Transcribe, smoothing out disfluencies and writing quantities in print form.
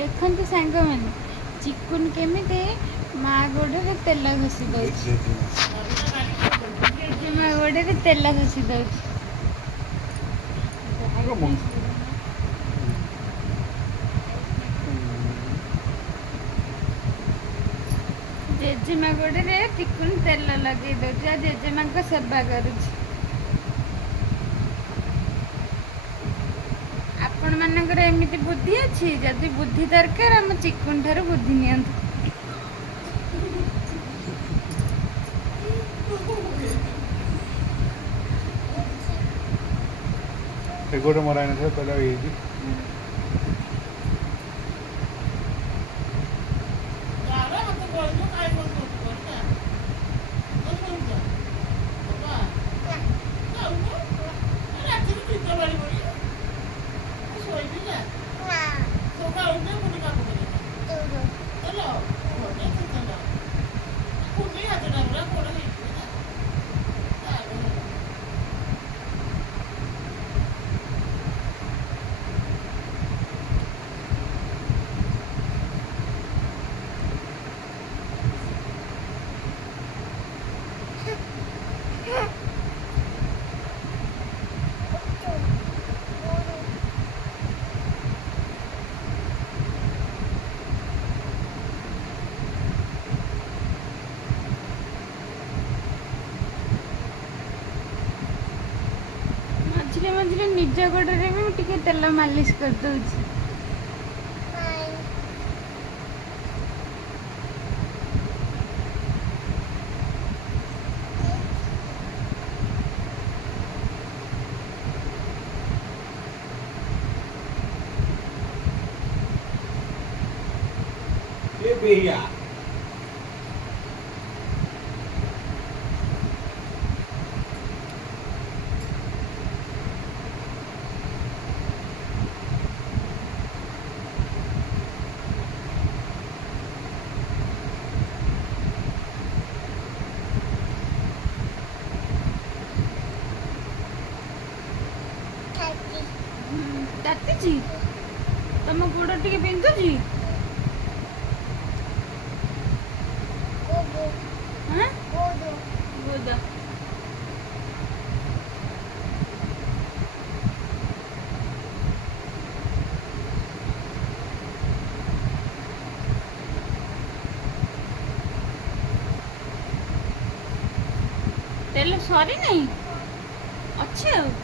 देखते सांग मैंने चिकुन केमी माँ गोड़े तेल घसी दे माँ गोड़े तेल घसी दे जेजेमा गोड़े चिकुन तेल लगे दे जेजेमा सेवा करुच्ची आपण मानकर एमती बुद्धि अच्छी जदि बुद्धि दरकार आम चिकुन ठार बुद्धि नि गोटे मरा पहले मझे मझे निज गोड़े भी टे तेल मालिश कर दूची बेहिया ताती तुम गोड़ टे बिंधुची गोद तेल सरी नहीं अच्छे